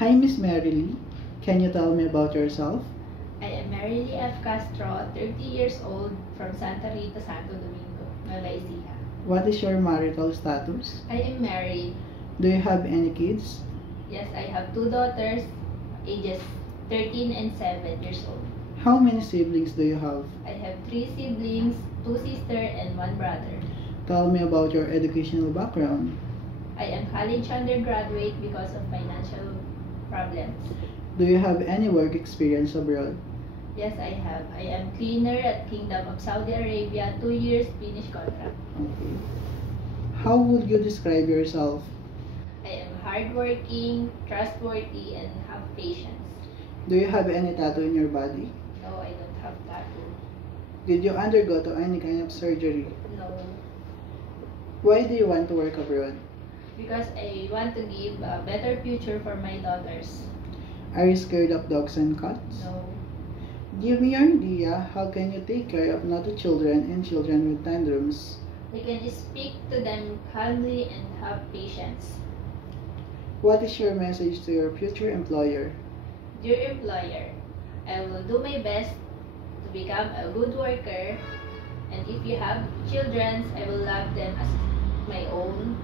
Hi, Miss Marilee. Can you tell me about yourself? I am Marilee F. Castro, 30 years old, from Santa Rita, Santo Domingo, Nueva Ecija. What is your marital status? I am married. Do you have any kids? Yes, I have two daughters, ages 13 and 7 years old. How many siblings do you have? I have 3 siblings, 2 sisters, and 1 brother. Tell me about your educational background. I am college undergraduate because of financial problems. Do you have any work experience abroad? Yes, I have. I am cleaner at Kingdom of Saudi Arabia, 2 years finished contract. Okay. How would you describe yourself? I am hardworking, trustworthy, and have patience. Do you have any tattoo in your body? No, I don't have tattoo. Did you undergo to any kind of surgery? No, Why do you want to work abroad? because I want to give a better future for my daughters. Are you scared of dogs and cats? No, Give me your idea, how can you take care of naughty children and children with tantrums? we can speak to them calmly and have patience. What is your message to your future employer? Dear employer, I will do my best to become a good worker, and if you have children, I will love them as my own.